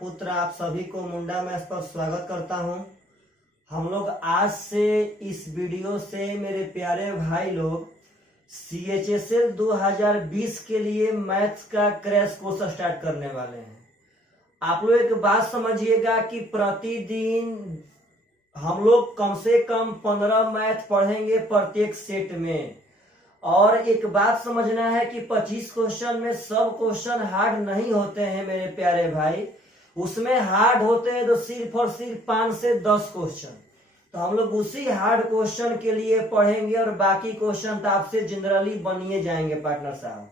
पुत्र आप सभी को मुंडा मैथ्स पर स्वागत करता हूं। हम लोग आज से इस वीडियो से मेरे प्यारे भाई लोग CHSL 2020 के लिए मैथ्स का क्रैश कोर्स स्टार्ट करने वाले हैं। आप लोग एक बात समझिएगा कि प्रतिदिन हम लोग कम से कम 15 मैथ पढ़ेंगे प्रत्येक सेट में। और एक बात समझना है कि 25 क्वेश्चन में सब क्वेश्चन हार्ड नहीं होते हैं मेरे प्यारे भाई, उसमें हार्ड होते हैं तो सिर्फ और सिर्फ 5 से 10 क्वेश्चन। तो हम लोग उसी हार्ड क्वेश्चन के लिए पढ़ेंगे और बाकी क्वेश्चन तो आपसे जनरली बनिए जाएंगे पार्टनर साहब।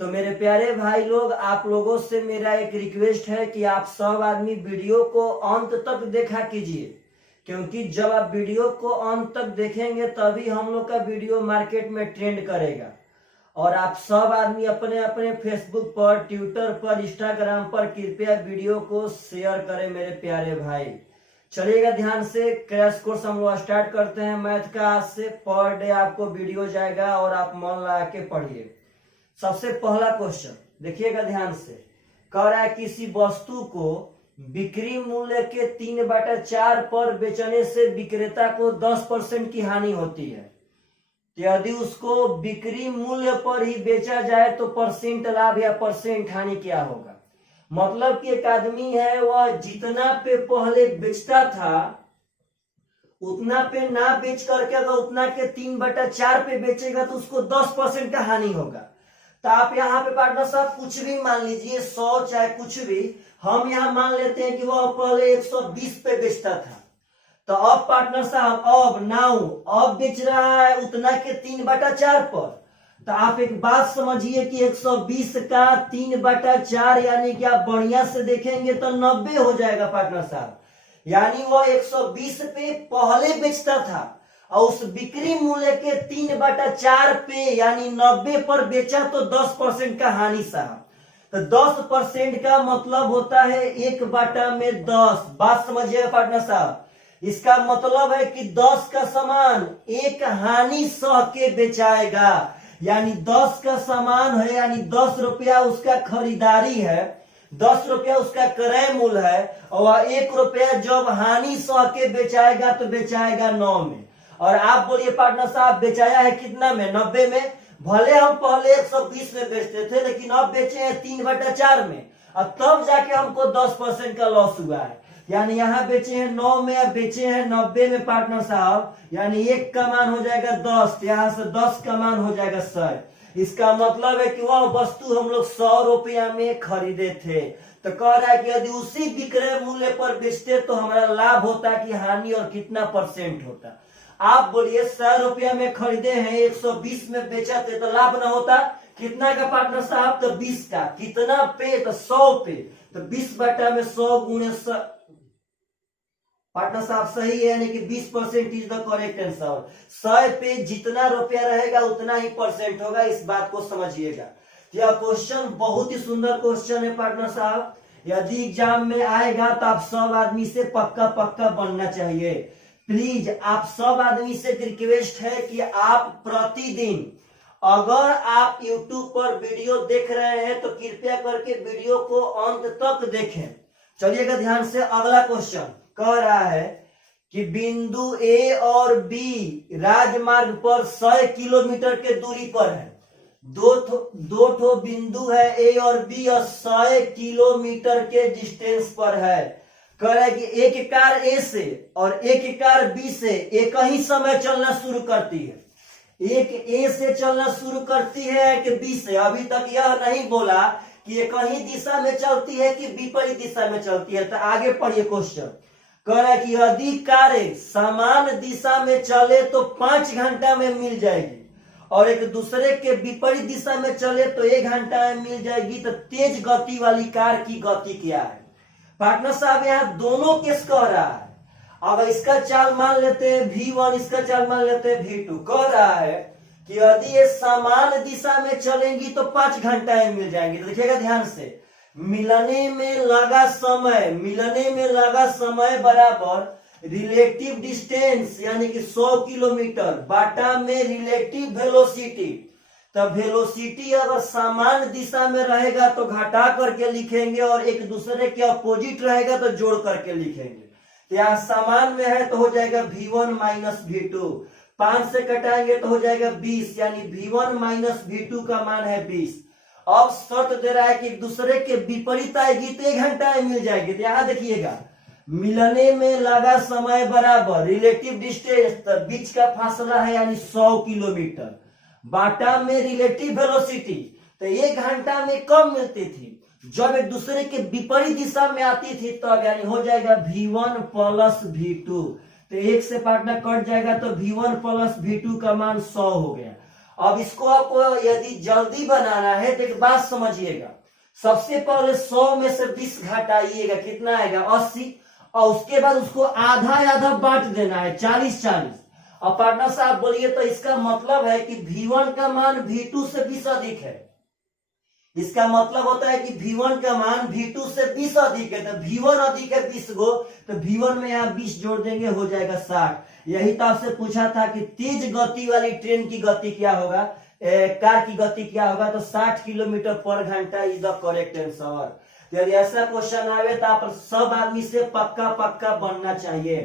तो मेरे प्यारे भाई लोग, आप लोगों से मेरा एक रिक्वेस्ट है कि आप सब आदमी वीडियो को अंत तक देखा कीजिए, क्योंकि जब आप वीडियो को अंत तक देखेंगे तभी हम लोग का वीडियो मार्केट में ट्रेंड करेगा। और आप सब आदमी अपने अपने फेसबुक पर, ट्विटर पर, इंस्टाग्राम पर कृपया वीडियो को शेयर करें मेरे प्यारे भाई। चलिएगा ध्यान से, क्रैश कोर्स हम लोग स्टार्ट करते हैं मैथ का। आज से पर डे आपको वीडियो जाएगा और आप मन लगा के पढ़िए। सबसे पहला क्वेश्चन देखिएगा ध्यान से, कह रहा है किसी वस्तु को बिक्री मूल्य के 3/4 पर बेचने से विक्रेता को 10% की हानि होती है। यदि उसको बिक्री मूल्य पर ही बेचा जाए तो परसेंट लाभ या परसेंट हानि क्या होगा। मतलब कि एक आदमी है, वह जितना पे पहले बेचता था उतना पे ना बेच करके अगर उतना के 3/4 पे बेचेगा तो उसको 10% का हानि होगा। तो आप यहाँ पे पार्टनर साहब कुछ भी मान लीजिए, 100 चाहे कुछ भी, हम यहाँ मान लेते हैं कि वह पहले 120 पे बेचता था। तो अब पार्टनर साहब अब बेच रहा है उतना के 3/4 पर। तो आप एक बात समझिए कि 120 का 3/4 यानी कि आप बढ़िया से देखेंगे तो 90 हो जाएगा पार्टनर साहब। यानी वह 120 पे पहले बेचता था और उस बिक्री मूल्य के 3/4 पे यानी 90 पर बेचा तो 10% का हानि साहब। तो 10% का मतलब होता है 1/10। बात समझिएगा पार्टनर साहब, इसका मतलब है कि 10 का सामान एक हानि सह के बेचाएगा। यानी 10 का सामान है, यानी 10 रुपया उसका खरीदारी है, 10 रुपया उसका क्रय मूल्य है, और 1 रुपया जब हानि सह के बेचाएगा तो बेचाएगा 9 में। और आप बोलिए पार्टनर साहब बेचाया है कितना में? 90 में। भले हम पहले 120 में बेचते थे लेकिन अब बेचे हैं 3/4 में, और तब जाके हमको 10% का लॉस हुआ है। यानी यहाँ बेचे हैं 9 में, अब बेचे हैं 90 में पार्टनर साहब। यानी 1 का मान हो जाएगा 10, यहाँ से 10 का मान हो जाएगा 100। इसका मतलब है कि वह वस्तु हम लोग 100 रुपया में खरीदे थे। तो कह रहा है कि यदि उसी विक्रय मूल्य पर बेचते तो हमारा लाभ होता कि हानि, और कितना परसेंट होता। आप बोलिए 100 रुपया में खरीदे हैं, 120 में बेचा थे तो लाभ ना होता कितना का पार्टनर साहब? तो 20 का। कितना पे? तो 100 पे। तो 20/100 गुणे पार्टनर साहब सही है, यानी कि 20% इज द करेक्ट आंसर। 100 पे जितना रुपया रहेगा उतना ही परसेंट होगा, इस बात को समझिएगा। यह क्वेश्चन बहुत ही सुंदर क्वेश्चन है पार्टनर साहब। यदि एग्जाम में आएगा तो आप सब आदमी से पक्का बनना चाहिए। प्लीज आप सब आदमी से रिक्वेस्ट है कि आप प्रतिदिन, अगर आप YouTube पर वीडियो देख रहे हैं तो कृपया करके वीडियो को अंत तक देखें। चलिएगा ध्यान से, अगला क्वेश्चन कह रहा है कि बिंदु A और B राजमार्ग पर 100 किलोमीटर के दूरी पर है। दो ठो बिंदु है A और B और 100 किलोमीटर के डिस्टेंस पर है। कह रहा है कि एक कार A से और एक कार B से एक ही समय चलना शुरू करती है। एक A से चलना शुरू करती है कि B से? अभी तक यह नहीं बोला कि एक ही दिशा में चलती है कि विपरीत दिशा में चलती है। तो आगे पढ़िए क्वेश्चन। कह रहा है कि यदि कारें समान दिशा में चले तो 5 घंटा में मिल जाएगी, और एक दूसरे के विपरीत दिशा में चले तो 1 घंटा में मिल जाएगी। तो तेज गति वाली कार की गति क्या है? पार्टनर साहब यहाँ दोनों केस कह रहा है। अब इसका चाल मान लेते हैं V1, इसका चाल मान लेते हैं V2। कह रहा है कि यदि ये समान दिशा में चलेंगी तो 5 घंटा में मिल जाएंगी। तो देखिएगा ध्यान से, मिलने में लगा समय बराबर रिलेटिव डिस्टेंस यानी कि 100 किलोमीटर बाटा में रिलेटिव वेलोसिटी। तो वेलोसिटी अगर समान दिशा में रहेगा तो घटा करके लिखेंगे, और एक दूसरे के अपोजिट रहेगा तो जोड़ करके लिखेंगे। तो यहाँ समान में है तो हो जाएगा v1 माइनस v2, 5 से कटाएंगे तो हो जाएगा 20, यानी v1 माइनस v2 का मान है 20। अब शर्त दे रहा है कि एक दूसरे के विपरीत आएगी तो 1 घंटा में मिल जाएगी। तो यहाँ देखिएगा, मिलने में लगा समय बराबर रिलेटिव डिस्टेंस, तो बीच का फासला है यानी 100 किलोमीटर, बाटा में रिलेटिव वेलोसिटी, तो 1 घंटा में कम मिलती थी। जब एक दूसरे के विपरीत दिशा में आती थी तब यानी हो जाएगा v1 प्लस v2, तो 1 से पार्टनर कट जाएगा तो v1 प्लस v2 का मान 100 हो गया। अब इसको आपको यदि जल्दी बनाना है तो एक बात समझिएगा, सबसे पहले 100 में से 20 घटाइएगा, कितना आएगा 80, और उसके बाद उसको आधा आधा बांट देना है 40-40। अब पार्टनर साहब बोलिए तो इसका मतलब है कि v1 का मान v2 से 20 अधिक है। इसका मतलब होता है कि v1 का मान v2 से 20 अधिक है, तो v1 अधिक है 20 गो, तो v1 में यहाँ 20 जोड़ देंगे, हो जाएगा 60। यही तो आपसे पूछा था कि तेज गति वाली ट्रेन की गति क्या होगा, कार की गति क्या होगा, तो 60 किलोमीटर पर घंटा इज द करेक्ट आंसर। यदि ऐसा क्वेश्चन आवे तो आप सब आदमी से पक्का बनना चाहिए।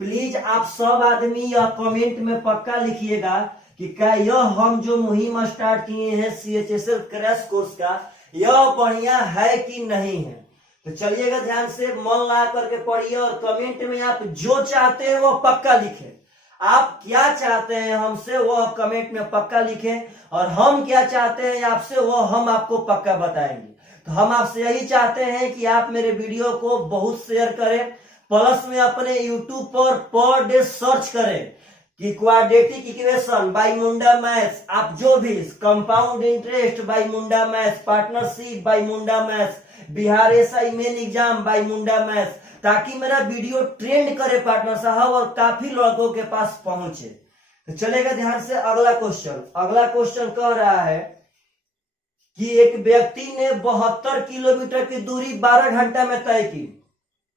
प्लीज आप सब आदमी यह कमेंट में पक्का लिखिएगा कि क्या यह हम जो मुहिम स्टार्ट किए हैं CHSL क्रैश कोर्स का, यह बढ़िया है कि नहीं है। तो चलिएगा, ध्यान से मन लगा करके पढ़िए और कमेंट में आप जो चाहते हैं वो पक्का लिखें। आप क्या चाहते हैं हमसे वो कमेंट में पक्का लिखें, और हम क्या चाहते हैं आपसे वो हम आपको पक्का बताएंगे। तो हम आपसे यही चाहते हैं कि आप मेरे वीडियो को बहुत शेयर करें, प्लस में अपने YouTube पर डे सर्च करें कि quadratic equation by Munda maths, आप जो भी compound interest by Munda maths, partnership by Munda maths, Bihar SI main exam by Munda maths, ताकि मेरा वीडियो ट्रेंड करे पार्टनर साहब और काफी लोगों के पास पहुंचे। तो चलेगा, ध्यान से अगला क्वेश्चन कह रहा है कि एक व्यक्ति ने 72 किलोमीटर की दूरी 12 घंटा में तय की।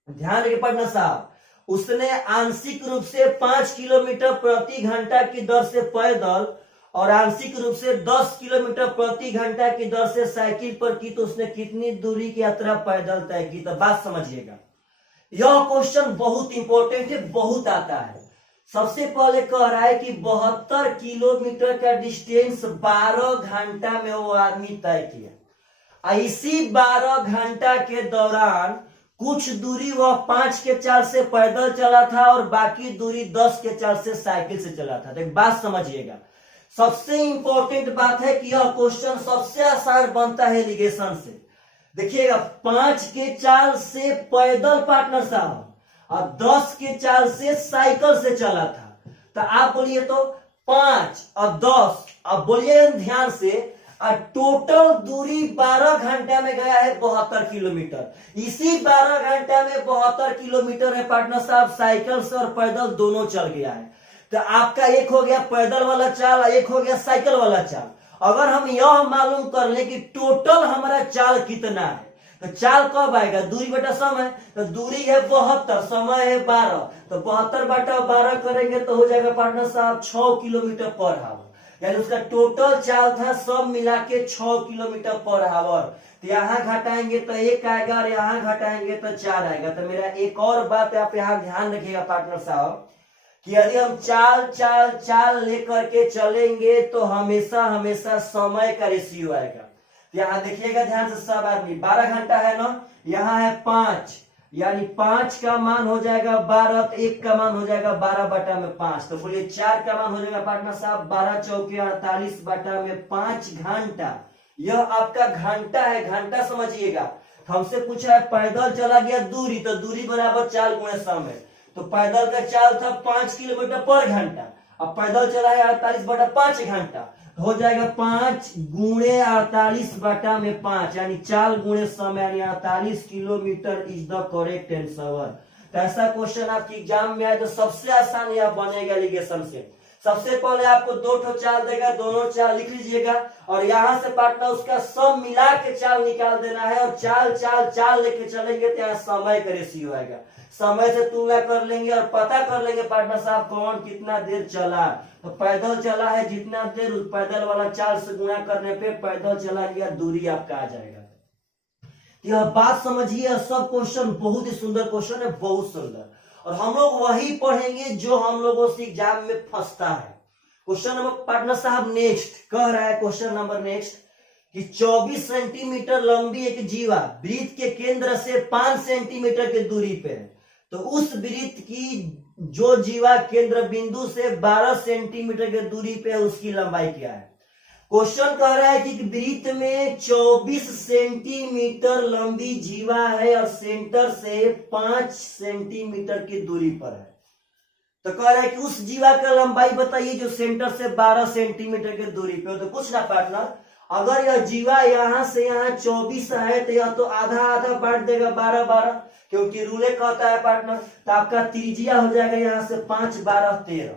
ध्यान रखिए पार्टनर साहब, उसने आंशिक रूप से 5 किलोमीटर प्रति घंटा की दर से पैदल और आंशिक रूप से 10 किलोमीटर प्रति घंटा की दर से साइकिल पर की, तो उसने कितनी दूरी की यात्रा पैदल तय की। तो बात समझिएगा, यह क्वेश्चन बहुत इंपॉर्टेंट है, बहुत आता है। सबसे पहले कह रहा है कि 72 किलोमीटर का डिस्टेंस 12 घंटा में वो आदमी तय किया। इसी 12 घंटा के दौरान कुछ दूरी वह 5 के चाल से पैदल चला था और बाकी दूरी 10 के चाल से साइकिल से चला था। तो एक बात समझिएगा, सबसे इंपॉर्टेंट बात है कि यह क्वेश्चन सबसे आसान बनता है एलिगेशन से। देखिएगा, 5 के चाल से पैदल पार्टनर साहब और 10 के चाल से साइकिल से चला था। तो आप बोलिए तो 5 और 10, अब बोलिए ध्यान से, टोटल दूरी 12 घंटा में गया है 72 किलोमीटर। इसी 12 घंटा में 72 किलोमीटर है पार्टनर साहब साइकिल से और पैदल दोनों चल गया है। तो आपका एक हो गया पैदल वाला चाल, एक हो गया साइकिल वाला चाल। अगर हम यह मालूम कर ले कि टोटल हमारा चाल कितना है, तो चाल कब आएगा, दूरी बटा समय, तो दूरी है 72, समय है 12, तो 72 बटा 12 करेंगे तो हो जाएगा पार्टनर साहब 6 किलोमीटर पर आवर, यानी उसका टोटल चाल था सब मिला के 6 किलोमीटर पर आवर। तो यहाँ घटाएंगे तो 1 आएगा और यहाँ घटाएंगे तो 4 आएगा। तो मेरा एक और बात आप यहाँ ध्यान रखिएगा पार्टनर साहब कि यदि हम चाल लेकर के चलेंगे तो हमेशा समय का रेशियो आएगा। तो यहाँ देखिएगा ध्यान से सब आदमी, 12 घंटा है ना, यहाँ है 5, यानी 5 का मान हो जाएगा 12, तो 1 का मान हो जाएगा 12 बटा में 5। तो बोलिए 4 का मान हो जाएगा पार्टनर साहब 12 चौके 48 बटा में 5 घंटा। यह आपका घंटा है, घंटा समझिएगा। हमसे पूछा है पैदल चला गया दूरी, तो दूरी बराबर चाल गुणे समय। तो पैदल का चाल था 5 किलोमीटर पर घंटा, अब पैदल चला है 48 बटा 5 घंटा, हो जाएगा 5 गुणे 48 बटा में 5, यानी चाल गुणे समय, यानी 48 kilometre is the correct answer. तो ऐसा क्वेश्चन आपके एग्जाम में आए तो सबसे आसान यह बनेगा एलिगेशन से। सबसे पहले आपको दो ठो चाल देगा, दोनों चाल लिख लीजिएगा और यहाँ से पार्टनर उसका सब मिला के चाल निकाल देना है और चाल चाल चाल लेके चलेंगे तो यहाँ समय का रेशियो आएगा। समय से तुलना कर लेंगे और पता कर लेंगे पार्टनर साहब कौन कितना देर चला। तो पैदल चला है जितना देर, उस पैदल वाला चाल से गुणा करने पे पैदल चला गया दूरी आपका आ जाएगा। यह बात समझिए, सब क्वेश्चन बहुत ही सुंदर क्वेश्चन है, बहुत सुंदर। और हम लोग वही पढ़ेंगे जो हम लोगों से एग्जाम में फंसता है। क्वेश्चन नंबर पार्टनर साहब नेक्स्ट कह रहा है, क्वेश्चन नंबर नेक्स्ट कि 24 सेंटीमीटर लंबी एक जीवा वृत्त के केंद्र से 5 सेंटीमीटर की दूरी पे है। तो उस वृत्त की जो जीवा केंद्र बिंदु से 12 सेंटीमीटर की दूरी पे है उसकी लंबाई क्या है। क्वेश्चन कह रहा है कि वृत्त में 24 सेंटीमीटर लंबी जीवा है और सेंटर से 5 सेंटीमीटर की दूरी पर है। तो कह रहा है कि उस जीवा का लंबाई बताइए जो सेंटर से 12 सेंटीमीटर की दूरी पे हो। तो कुछ ना पार्टनर, अगर यह जीवा यहाँ से यहाँ 24 है तो यह तो आधा आधा बांट देगा 12-12, क्योंकि रूले कहता है पार्टनर। तो आपका त्रिज्या हो जाएगा यहाँ से 5 12 13।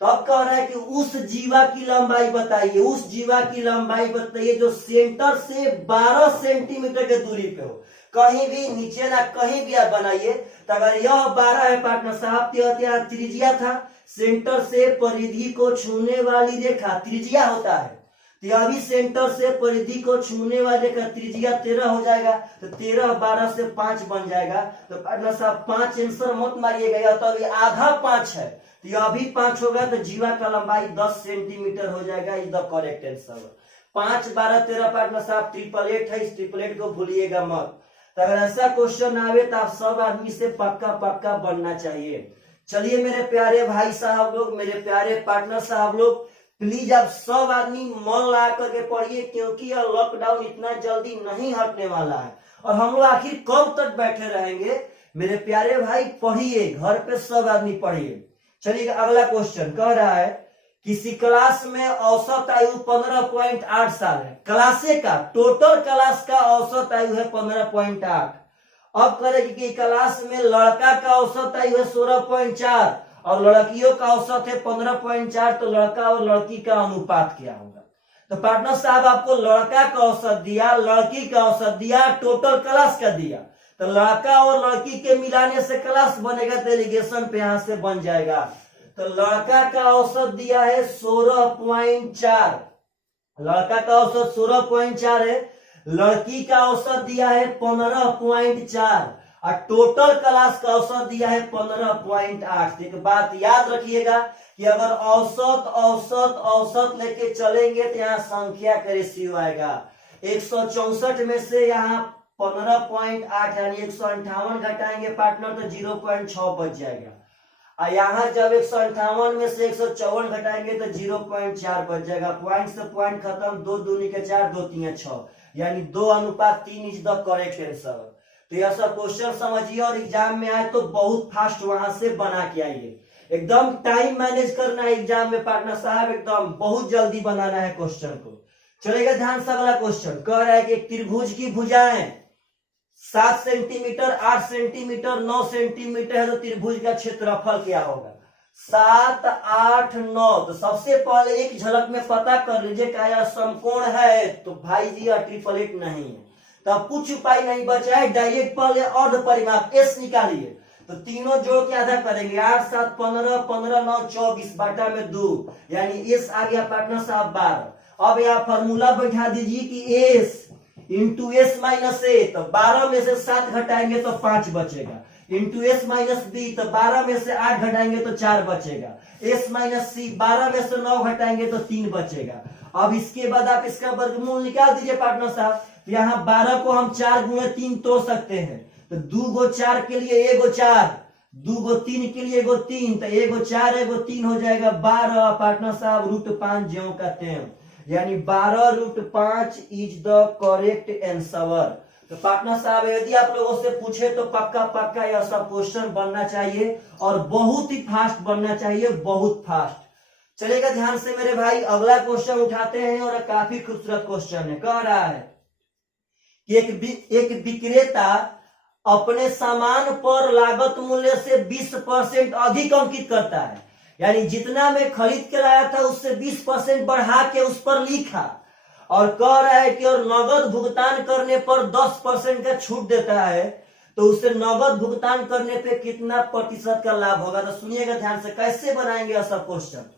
तो अब कह रहा है कि उस जीवा की लंबाई बताइए, उस जीवा की लंबाई बताइए जो सेंटर से 12 सेंटीमीटर की दूरी पे हो। कहीं भी नीचे ना कहीं भी आप बनाइए। तो अगर यह 12 है पार्टनर साहब, यहाँ त्रिज्या था, सेंटर से परिधि को छूने वाली रेखा त्रिज्या होता है। तो अभी सेंटर से परिधि को छूने वाले का त्रिज्या 13 हो जाएगा। तो 13 12 से 5 बन जाएगा। तो पार्टनर साहब 5 आंसर मत मारिएगा, तो अभी आधा 5 है, तो यह भी 5 होगा। तो जीवा का लंबाई 10 सेंटीमीटर हो जाएगा। Is the correct answer. 5 12 13 partner साहब 888 है, इस 888 को भूलिएगा मत। तो अगर ऐसा क्वेश्चन आवे तो आप सब आदमी से पक्का पक्का बनना चाहिए। चलिए मेरे प्यारे भाई साहब लोग, मेरे प्यारे पार्टनर साहब लोग, प्लीज आप सब आदमी मन लगा करके पढ़िए, क्योंकि यह लॉकडाउन इतना जल्दी नहीं हटने वाला है। और हम लोग आखिर कब तक बैठे रहेंगे। मेरे प्यारे भाई पढ़िए, घर पे सब आदमी पढ़िए। चलिए अगला क्वेश्चन कह रहा है किसी क्लास में औसत आयु 15.8 साल है। क्लासे का टोटल क्लास का औसत आयु है 15.8। अब करेगी कि क्लास में लड़का का औसत आयु है 16.4 और लड़कियों का औसत है 15.4। तो लड़का और लड़की का अनुपात क्या होगा। तो पार्टनर साहब आपको लड़का का औसत दिया, लड़की का औसत दिया, टोटल क्लास का दिया। तो लड़का और लड़की के मिलाने से क्लास बनेगा, तो एलिगेशन पे यहां से बन जाएगा। तो लड़का का औसत दिया है 16.4, लड़का का औसत 16.4 है, लड़की का औसत दिया है 15.4 और टोटल क्लास का औसत दिया है 15.8। एक बात याद रखिएगा कि अगर औसत औसत औसत लेके चलेंगे तो यहाँ संख्या का रेशियो आएगा। 164 में से यहाँ 15.8 यानी 158 घटाएंगे पार्टनर तो 0.6 बच जाएगा। और यहाँ जब 158 में से 154 घटाएंगे तो 0.4 बच जाएगा। पॉइंट से पॉइंट खत्म, 2 दूनी के 4, 2 तीन 6 यानी 2:3 इज द करेक्ट आंसर। तो यह सब क्वेश्चन समझिए और एग्जाम में आए तो बहुत फास्ट वहां से बना के आइए। एकदम टाइम मैनेज करना है एग्जाम में पार्टनर साहब, एकदम बहुत जल्दी बनाना है क्वेश्चन को। चलेगा ध्यान से अगला क्वेश्चन कह रहा है कि एक त्रिभुज की भुजाएं 7 सेंटीमीटर 8 सेंटीमीटर 9 सेंटीमीटर है। तो त्रिभुज का क्षेत्रफल क्या होगा। 7 8 9। तो सबसे पहले एक झलक में पता कर लीजिए क्या यह समकोण है। तो भाई जी 888 नहीं है, तब कुछ उपाय नहीं बचा है, डायरेक्ट पहले अर्ध परिमाप एस निकालिए। तो तीनों जोड़ के आधा करेंगे, 8 7 15 15 9 24 बाटा में 2 यानी एस आ गया पार्टनर साहब 12। अब यहाँ फॉर्मूला बैठा दीजिए कि एस इंटू एस माइनस ए। तो 12 में से 7 घटाएंगे तो 5 बचेगा, इंटू एस माइनस बी। तो 12 में से 8 घटाएंगे तो 4 बचेगा, एस माइनस सी। 12 में से 9 घटाएंगे तो 3 बचेगा। अब इसके बाद आप इसका वर्गमूल निकाल दीजिए पार्टनर साहब। तो यहाँ 12 को हम 4 गुणे 3 तोड़ सकते हैं। तो 2 गो 4 के लिए 1 गो 4, 2 गो 3 के लिए 1 गो 3। तो 1 गो 4 1 गो 3 हो जाएगा 12 पार्टनर साहब √5 ज्यों का त्यों यानी 12√5 इज द करेक्ट आंसर। तो पार्टनर साहब यदि आप लोगों से पूछे तो पक्का पक्का यह सब क्वेश्चन बनना चाहिए और बहुत ही फास्ट बनना चाहिए, बहुत फास्ट। चलेगा ध्यान से मेरे भाई, अगला क्वेश्चन उठाते हैं और काफी खूबसूरत क्वेश्चन है। कह रहा है कि एक विक्रेता अपने सामान पर लागत मूल्य से 20% अधिक अंकित करता है। यानी जितना मैं खरीद के लाया था उससे 20% बढ़ा के उस पर लिखा, और कह रहा है कि और नगद भुगतान करने पर 10% का छूट देता है, तो उससे नगद भुगतान करने पे कितना प्रतिशत का लाभ होगा। तो सुनिएगा ध्यान से, कैसे बनाएंगे ऐसा क्वेश्चन।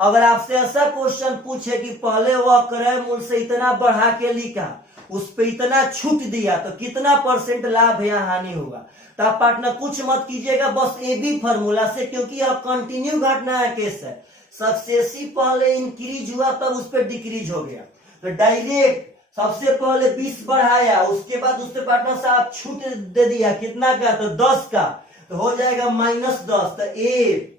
अगर आपसे ऐसा क्वेश्चन पूछे कि पहले वह क्रय मूल्य से इतना बढ़ा के लिखा, उस पे इतना छूट दिया, तो कितना % लाभ या हानि होगा। तो आप पार्टनर कुछ मत कीजिएगा, बस ए बी फॉर्मूला से, क्योंकि यह कंटिन्यू घटना है केस है। सक्सेसिव पहले इंक्रीज हुआ तब उस पर डिक्रीज हो गया, तो डायरेक्ट सबसे पहले 20 बढ़ाया, उसके बाद उसके पार्टनर साहब छूट दे दिया कितना का, तो 10 का, तो हो जाएगा -10। तो ए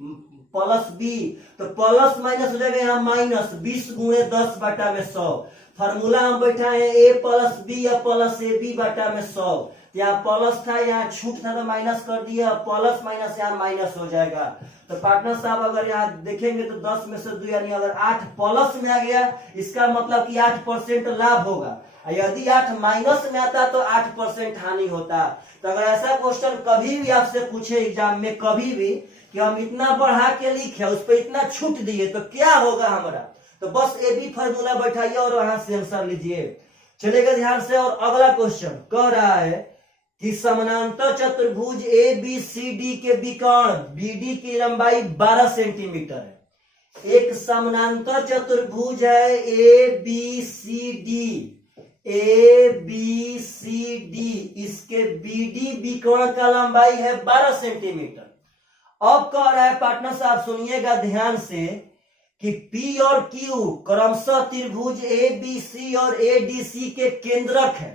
प्लस बी, तो प्लस माइनस हो जाएगा यहाँ माइनस, 20 गुणे 10 बटा में 100। फॉर्मूला हम बैठाए हैं ए प्लस बी या प्लस ए बी बटा में 100। यहाँ प्लस था, यहाँ छूट था तो माइनस कर दिया, प्लस माइनस यहाँ माइनस हो जाएगा। तो पार्टनर साहब अगर यहाँ देखेंगे तो 10 में से 2, यानी अगर 8 प्लस में आ गया, इसका मतलब कि 8% लाभ होगा। यदि 8 माइनस में आता तो 8% हानि होता। तो अगर ऐसा क्वेश्चन कभी भी आपसे पूछे एग्जाम में, कभी भी, कि हम इतना बढ़ा के लिखे, उस पर इतना छूट दिए, तो क्या होगा हमारा, तो बस ए बी फॉर्मूला बैठाइए और वहां से आंसर लीजिए। चलेगा ध्यान से। और अगला क्वेश्चन कह रहा है कि समानांतर चतुर्भुज ए बी सी डी के विकर्ण बीडी की लंबाई 12 सेंटीमीटर है। एक समानांतर चतुर्भुज है ए बी सी डी, इसके बीडी विकर्ण का लंबाई है 12 सेंटीमीटर। अब कह रहा है पार्टनर साहब सुनिएगा ध्यान से कि P और Q क्रमशः त्रिभुज ABC और ADC के केंद्रक है।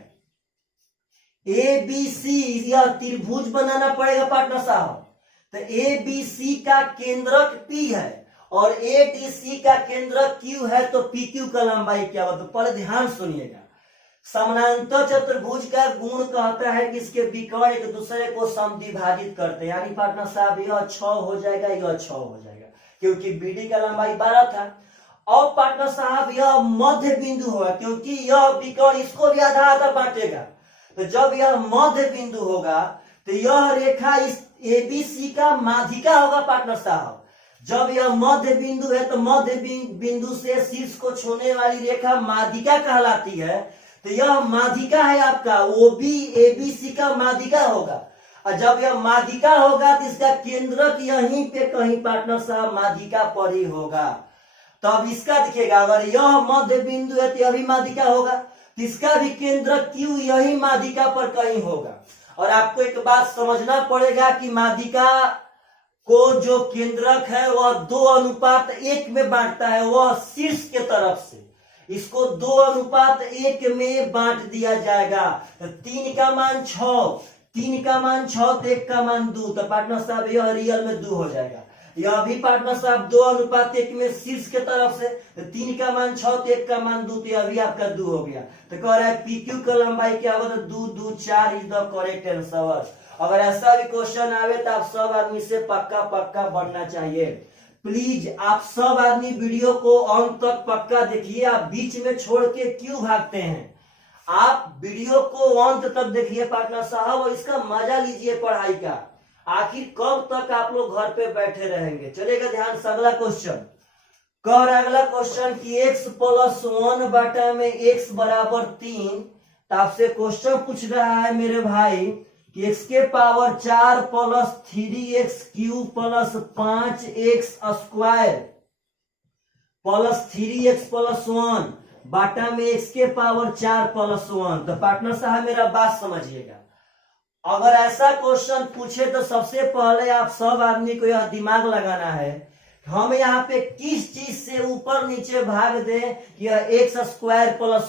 ABC यह त्रिभुज बनाना पड़ेगा पार्टनर साहब, तो ABC का केंद्रक P है और ADC का केंद्रक Q है, तो PQ का लंबाई क्या होगा। तो पहले ध्यान सुनिएगा, समानांतर चतुर्भुज का गुण कहता है कि इसके विकर्ण एक दूसरे को समद्विभाजित करते हैं, यानी पार्टनर साहब यह 6 हो जाएगा, यह 6 हो जाएगा, क्योंकि बीडी का लंबाई 12 था। और पार्टनर साहब यह मध्य बिंदु होगा, क्योंकि यह विकर्ण इसको भी आधा आधा बांटेगा। तो जब यह मध्य बिंदु होगा तो यह रेखा इस एबीसी का माध्यिका होगा पार्टनर साहब। जब यह मध्य बिंदु है तो मध्य बिंदु से शीर्ष को छूने वाली रेखा माध्यिका कहलाती है। तो यह माध्यिका है आपका, ओबी एबीसी का माध्यिका होगा। और जब यह माध्यिका होगा तो इसका केंद्रक यहीं पे कहीं पार्टनर साहब माध्यिका पर ही होगा। तो अब इसका दिखेगा, अगर यह मध्य बिंदु है तो यह भी माध्यिका होगा, तो इसका भी केंद्रक क्यों यही माध्यिका पर कहीं होगा। और आपको एक बात समझना पड़ेगा कि माध्यिका को जो केंद्रक है वह 2:1 में बांटता है, वह शीर्ष के तरफ से इसको 2:1 में बांट दिया जाएगा। तो 3 का मान 6, 3 का मान 6 तो 1 का मान 2, तो पार्टनर साहब यह रियल में 2 हो जाएगा। यह भी पार्टनर साहब 2:1 में शीर्ष के तरफ से, तो 3 का मान 6 तो 1 का मान 2, तो यह भी आपका 2 हो गया। तो कह रहा है पीक्यू का लंबाई क्या होगा, तो 2, 2, 4 इज द करेक्ट आंसर। अगर ऐसा भी क्वेश्चन आवे तो आप सब आदमी से पक्का बनना चाहिए। प्लीज आप सब आदमी वीडियो को अंत तक पक्का देखिए, आप बीच में छोड़ के क्यों भागते हैं। आप वीडियो को अंत तक देखिए पार्टनर साहब, और इसका मजा लीजिए पढ़ाई का। आखिर कब तक आप लोग घर पे बैठे रहेंगे। चलेगा ध्यान से। अगला क्वेश्चन कह रहा है, अगला क्वेश्चन कि x + 1 बटा में x बराबर 3। तो आपसे क्वेश्चन पूछ रहा है मेरे भाई कि x के पावर 4 + 3x³ + 5x² + 3x + 1 बटा में x के पावर 4 + 1। तो पार्टनर साहब मेरा बात समझिएगा, अगर ऐसा क्वेश्चन पूछे तो सबसे पहले आप सब आदमी को यह दिमाग लगाना है, हम यहाँ पे किस चीज से ऊपर नीचे भाग दें कि यह x² +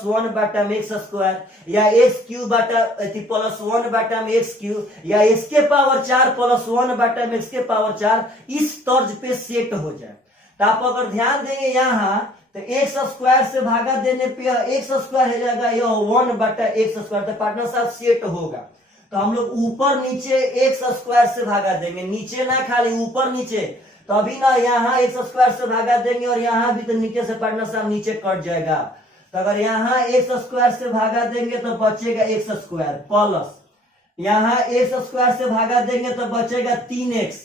1 बटा में x² या x³ बटा +1 बटा में x³ या x के पावर 4 + 1 बटा में x के पावर 4, इस तर्ज पे सेट हो जाए। तो आप अगर ध्यान देंगे यहाँ तो x² से भागा देने पे x² हो जाएगा, यह 1 बटा x²। तो पार्टनर साहब सेट होगा। तो हम लोग ऊपर नीचे x² से भागा देंगे, नीचे ना खाली ऊपर नीचे, तो अभी ना यहाँ x² से भागा देंगे और यहाँ भी तो नीचे से पार्टनर साहब नीचे कट जाएगा। तो अगर यहाँ x² से भागा देंगे तो बचेगा x² प्लस यहाँ x² से भागा देंगे तो बचेगा 3x,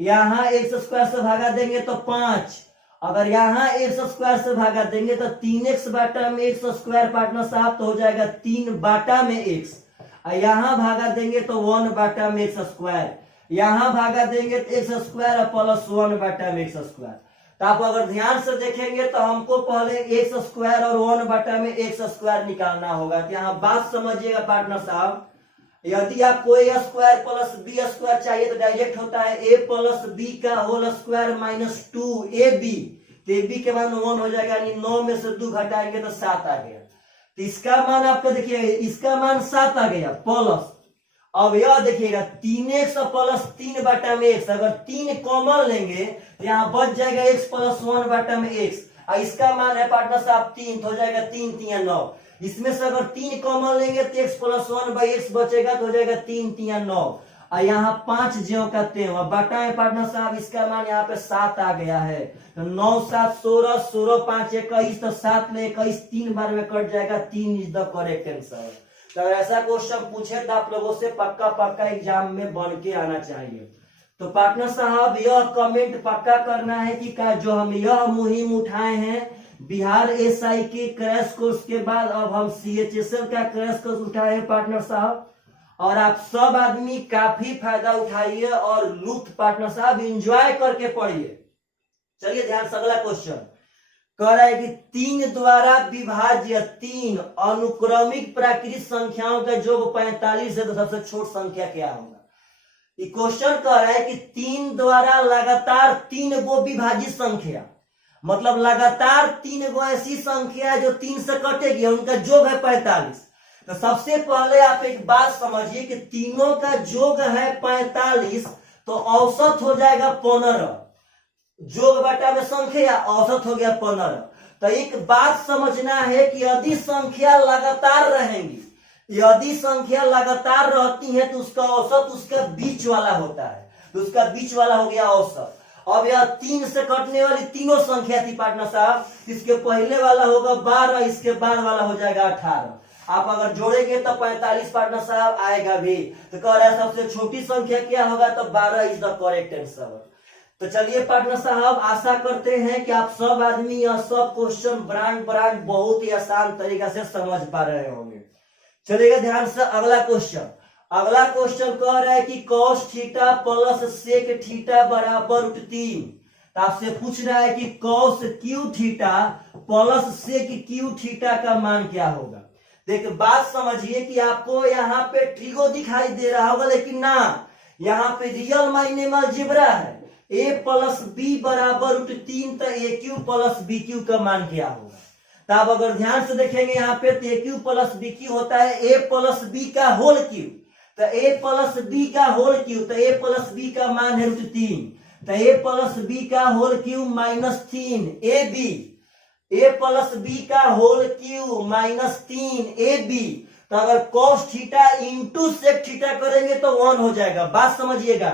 यहाँ एक्स स्क्वायर से भागा देंगे तो 5, अगर यहाँ एक्स स्क्वायर से भागा देंगे तो 3x बाटा में एक्स स्क्वायर पार्टनर साहब तो हो जाएगा 3 बाटा में x, यहाँ भागा देंगे तो 1 बाटा में एक्स स्क्वायर, यहाँ भागा देंगे तो एक्स स्क्वायर प्लस 1 बाटा में एक्स स्क्वायर। तो आप अगर ध्यान से देखेंगे तो हमको पहले एक्स स्क्वायर और 1 बाटा में एक्स स्क्वायर निकालना होगा। तो यहाँ बात समझिएगा पार्टनर साहब, यदि आपको ए स्क्वायर प्लस बी स्क्वायर चाहिए तो डायरेक्ट होता है ए प्लस बी का होल स्क्वायर माइनस 2ab, तो ए बी के मान 1 हो जाएगा, यानी 9 में से 2 घटाएंगे तो 7 आ गया। तो इसका मान आपका देखिए, इसका मान 7 आ गया प्लस, अब यह देखिएगा 3x प्लस 3 बाटा में x, अगर 3 कॉमन लेंगे तो यहाँ बच जाएगा x प्लस 1 बाटा में x, और इसका मान है पार्टनर साहब 3, तो हो जाएगा 3 3 9, इसमें से अगर 3 कॉमन लेंगे तो x प्लस 1 बाई x बचेगा तो हो जाएगा 3 3 9, और यहाँ 5 ज्यों का त्यों, अब बाटा है पार्टनर साहब, इसका मान यहाँ पे 7 आ गया है, तो 9 7 16, 16 5 21, तो 7 में 21 3 बार में कट जाएगा, 3 इज द करेक्ट आंसर। तो अगर ऐसा क्वेश्चन पूछे तो आप लोगों से पक्का एग्जाम में बन के आना चाहिए। तो पार्टनर साहब यह कमेंट पक्का करना है कि जो हम यह मुहिम उठाए हैं बिहार एसआई के क्रैश कोर्स के बाद, अब हम सीएचएसएल का क्रैश कोर्स उठाए हैं पार्टनर साहब, और आप सब आदमी काफी फायदा उठाइए और लुत्फ पार्टनर साहब एंजॉय करके पढ़िए। चलिए ध्यान से अगला क्वेश्चन कह रहा है कि 3 द्वारा विभाज्य 3 अनुक्रमिक प्राकृतिक संख्याओं का योग 45 है, तो सबसे छोट संख्या क्या होगा। ये क्वेश्चन कह रहा है कि 3 द्वारा लगातार 3 गो विभाजित संख्या, मतलब लगातार 3 गो ऐसी संख्या है जो 3 से कटेगी, उनका योग है 45। तो सबसे पहले आप एक बात समझिए कि तीनों का योग है 45, तो औसत हो जाएगा 15, जोग बाटा में संख्या औसत हो गया 15। तो एक बात समझना है कि यदि संख्या लगातार रहेंगी, यदि संख्या लगातार रहती है तो उसका औसत उसका बीच वाला होता है, तो उसका बीच वाला हो गया औसत। अब यह 3 से कटने वाली तीनों संख्या थी पार्टनर साहब, इसके पहले वाला होगा 12, इसके बाद वाला हो जाएगा 18, आप अगर जोड़ेंगे तो 45 पार्टनर साहब आएगा भी। तो कह रहा है सबसे छोटी संख्या क्या होगा, तो 12 इज द करेक्ट आंसर। तो चलिए पार्टनर साहब आशा करते हैं कि आप सब आदमी यह सब क्वेश्चन ब्रांड बहुत ही आसान तरीका से समझ पा रहे होंगे। चलिएगा ध्यान से अगला क्वेश्चन। अगला क्वेश्चन कह रहा है कि cos theta plus sec theta बराबर √3। तो आपसे पूछ रहा है कि cos Q theta plus sec Q theta का मान क्या होगा। देख बात समझिए कि आपको यहाँ पे ट्रिगो दिखाई दे रहा होगा, लेकिन ना, यहाँ पे रियल मायने में अलजेब्रा है। a प्लस बी बराबर √3, तो a cube plus b Q का मान क्या होगा। तो आप अगर ध्यान से देखेंगे यहाँ पे तो a cube plus b cube होता है a प्लस बी का होल क्यू, तो a प्लस बी का होल क्यू, तो a प्लस बी का मान है √3, तो a प्लस बी का whole cube -3 a b, a plus b का होल क्यू -3 ए बी। तो अगर cos theta into sec theta करेंगे तो 1 हो जाएगा। बात समझिएगा,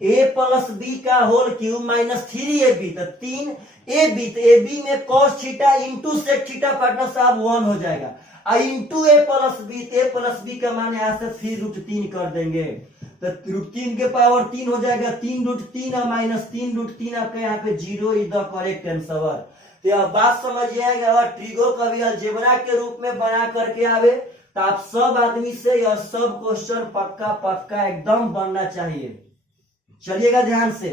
a प्लस बी का होल क्यू -3 ए बी, तो 3 ए बी, तो ए बी में cos theta into sec theta partner साहब 1 हो जाएगा, और into a plus b, a plus b का मान यहाँ से फिर √3 कर देंगे, तो √3 के पावर 3 हो जाएगा, 3 √3 और -3 √3 आपका यहाँ पे 0 इज द करेक्ट आंसर। तो यह बात समझिए, अगर ट्रिगो कभी अलजेब्रा के रूप में बना करके आवे तो आप सब आदमी से यह सब क्वेश्चन पक्का एकदम बनना चाहिए। चलिएगा ध्यान से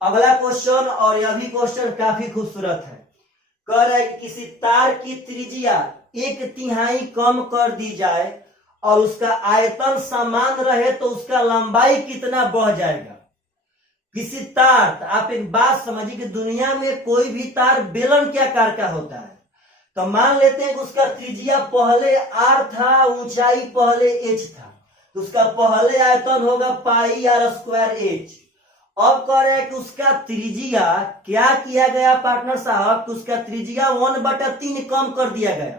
अगला क्वेश्चन, और यह भी क्वेश्चन काफी खूबसूरत है। कह रहा है कि किसी तार की त्रिज्या 1/3 कम कर दी जाए और उसका आयतन समान रहे तो उसका लंबाई कितना बढ़ जाएगा। किसी तार, तो आप एक बात समझिए कि दुनिया में कोई भी तार बेलन के आकार का होता है। तो मान लेते हैं कि उसका त्रिज्या पहले r था, ऊंचाई पहले h था, तो उसका पहले आयतन होगा πr²h। अब कह रहे हैं कि उसका त्रिज्या क्या किया गया पार्टनर साहब, कि उसका त्रिज्या 1/3 कम कर दिया गया।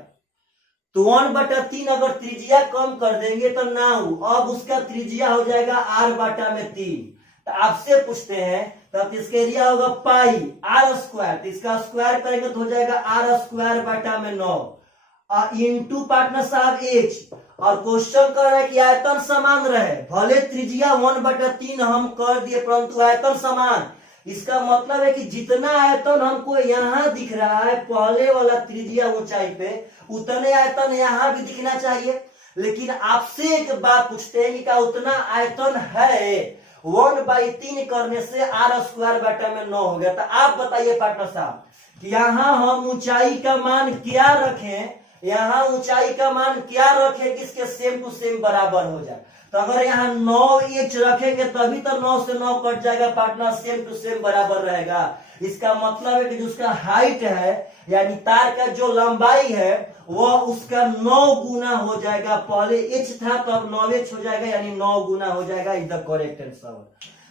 तो 1/3 अगर त्रिज्या कम कर देंगे तो नाउ अब उसका त्रिज्या हो जाएगा r/3। तो आपसे पूछते हैं तो इसका एरिया होगा πr², तो इसका स्क्वायर करेंगे तो हो जाएगा r² बटा में 9, इंटू पार्टनर साहब एच, और क्वेश्चन कर रहा है कि आयतन समान रहे, भले त्रिज्या 1/3 हम कर दिए परंतु आयतन समान। इसका मतलब है कि जितना आयतन हमको यहाँ दिख रहा है पहले वाला त्रिज्या ऊंचाई पे, उतने आयतन यहाँ भी दिखना चाहिए। लेकिन आपसे एक बात पूछते हैं कि क्या उतना आयतन है? 1/3 करने से r²/9 हो गया। तो आप बताइए पार्टनर साहब कि यहाँ हम ऊंचाई का मान क्या रखें, यहाँ ऊंचाई का मान क्या रखें कि इसके सेम टू सेम बराबर हो जाए? तो अगर यहाँ 9h रखेंगे तभी तो 9 से 9 कट जाएगा पार्टनर, सेम टू सेम बराबर रहेगा। इसका मतलब है कि जो उसका हाइट है यानी तार का जो लंबाई है वह उसका 9 गुना हो जाएगा। पहले h था तो अब 9h हो जाएगा यानी 9 गुना हो जाएगा। Is the correct answer.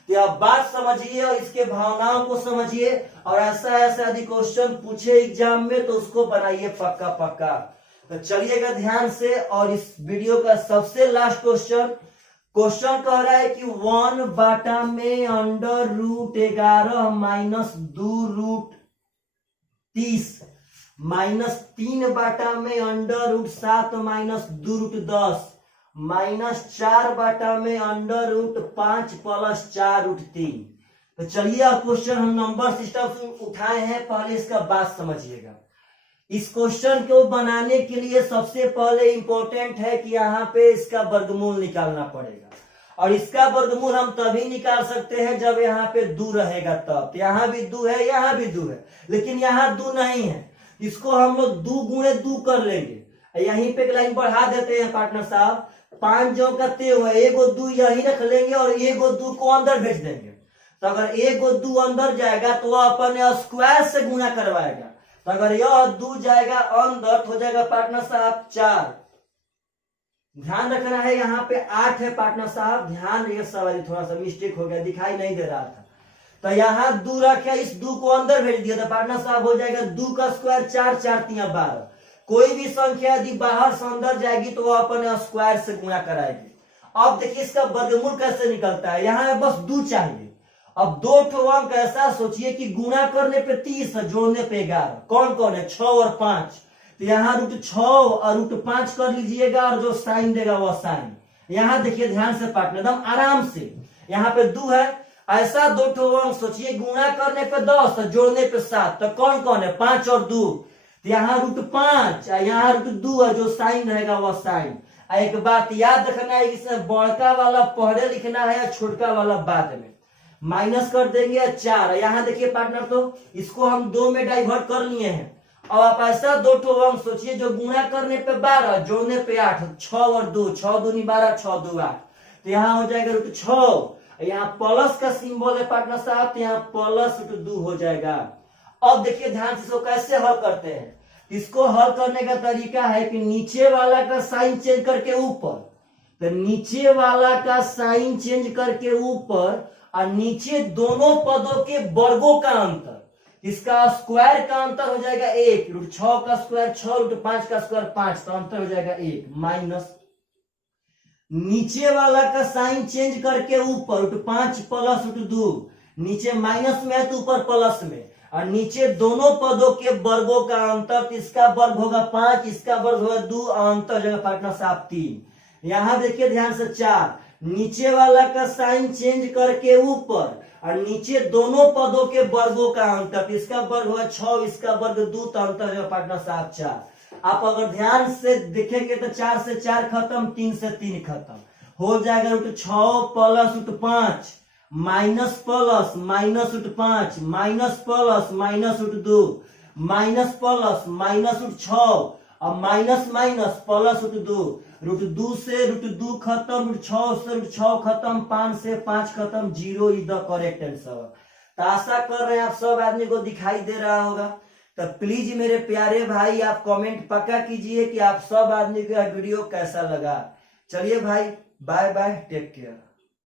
तो आप बात समझिए और इसके भावनाओं को समझिए, और ऐसा ऐसा यदि क्वेश्चन पूछे एग्जाम में तो उसको बनाइए पक्का पक्का। तो चलिएगा ध्यान से, और इस वीडियो का सबसे लास्ट क्वेश्चन कह रहा है कि 1/में √11 माइनस 2√30 माइनस 3/में √7 माइनस 2√10 माइनस 4/में √5 प्लस 4√3। तो चलिए अब क्वेश्चन हम नंबर सिस्टम से उठाए हैं, पहले इसका बात समझिएगा। इस क्वेश्चन को बनाने के लिए सबसे पहले इंपॉर्टेंट है कि यहाँ पे इसका वर्गमूल निकालना पड़ेगा, और इसका वर्गमूल हम तभी निकाल सकते हैं जब यहाँ पे 2 रहेगा तब। तो यहाँ भी 2 है, यहाँ भी 2 है, लेकिन यहाँ 2 नहीं है। इसको हम लोग 2 गुणे 2 कर लेंगे। यहीं पे एक लाइन बढ़ा देते हैं पार्टनर साहब, 5 जो का तेव है, एगो 2 यही रख लेंगे और एगो 2 को अंदर भेज देंगे। तो अगर एगो 2 अंदर जाएगा तो वह अपने स्क्वायर से गुणा करवाएगा। तो अगर यह 2 जाएगा अंदर तो हो जाएगा पार्टनर साहब 4। ध्यान रखना है यहाँ पे 8 है पार्टनर साहब, ध्यान रखिए। सवारी थोड़ा सा मिस्टेक हो गया, दिखाई नहीं दे रहा था। तो यहाँ 2 रखे, इस 2 को अंदर भेज दिया तो पार्टनर साहब हो जाएगा 2 का स्क्वायर 4, 4 3 12। कोई भी संख्या यदि बाहर से अंदर जाएगी तो वह अपने स्क्वायर से गुणा कराएगी। अब देखिए इसका वर्गमूल कैसे निकलता है। यहाँ बस 2 चाहिए। अब 2 ठो अंक ऐसा सोचिए कि गुणा करने पे 30 है, जोड़ने पे 11। कौन कौन है? 6 और 5। तो यहाँ √6 और √5 कर लीजिएगा, और जो साइन देगा वह साइन। यहाँ देखिए ध्यान से पार्टनर, एकदम आराम से। यहाँ पे 2 है, ऐसा 2 ठो अंक सोचिए, गुणा करने पे 10 और जोड़ने पे 7। तो कौन कौन है? 5 और 2। तो यहाँ √5, यहाँ √2 है, जो साइन रहेगा वह साइन। एक बात याद रखना है, इसमें बड़का वाला पहले लिखना है और छोटका वाला बाद में। माइनस कर देंगे 4। यहाँ देखिए पार्टनर, तो इसको हम 2 में डाइवर्ट कर लिए हैं। अब आप ऐसा 2 ठो अंक सोचिए जो गुणा करने पे 12, जोड़ने पे 8। 6 और 2, 6 दूनी 12, 6 2 8। तो यहाँ हो जाएगा √6। यहाँ प्लस का सिंबल है पार्टनर साहब, तो यहाँ प्लस √2 हो जाएगा। अब देखिए ध्यान से इसको कैसे हल करते हैं। इसको हल करने का तरीका है कि नीचे वाला का साइन चेंज करके ऊपर, तो नीचे वाला का साइन चेंज करके ऊपर, और नीचे दोनों पदों के वर्गों का अंतर, इसका स्क्वायर का अंतर हो जाएगा 1। √6 का स्क्वायर 6, √5 का स्क्वायर 5, तो अंतर हो जाएगा 1। माइनस नीचे वाला का साइन चेंज करके ऊपर, √5 प्लस √2, नीचे माइनस में है तो ऊपर प्लस में, और नीचे दोनों पदों के वर्गों का अंतर, तो इसका वर्ग होगा 5, इसका वर्ग होगा 2, अंतर हो जाएगा पार्टनर साहब 3। यहाँ देखिए ध्यान से 4, नीचे वाला का साइन चेंज करके ऊपर, और नीचे दोनों पदों के वर्गों का अंतर, तो इसका वर्ग होगा 6, इसका वर्ग 2, तो अंतर है पार्टनर साहब 4। आप अगर ध्यान से देखेंगे तो 4 से 4 खत्म, 3 से 3 खत्म, हो जाएगा √6 plus √5 minus plus minus √5 minus plus minus √2 minus plus minus √6 और माइनस माइनस प्लस √2 से √2 खत्म, √6 से √6 खत्म, 5 से 5 खत्म, 0 इज द करेक्ट आंसर। तो आशा कर रहे हैं आप सब आदमी को दिखाई दे रहा होगा। तो प्लीज मेरे प्यारे भाई आप कमेंट पक्का कीजिए कि आप सब आदमी को यह वीडियो कैसा लगा। चलिए भाई, बाय बाय, टेक केयर।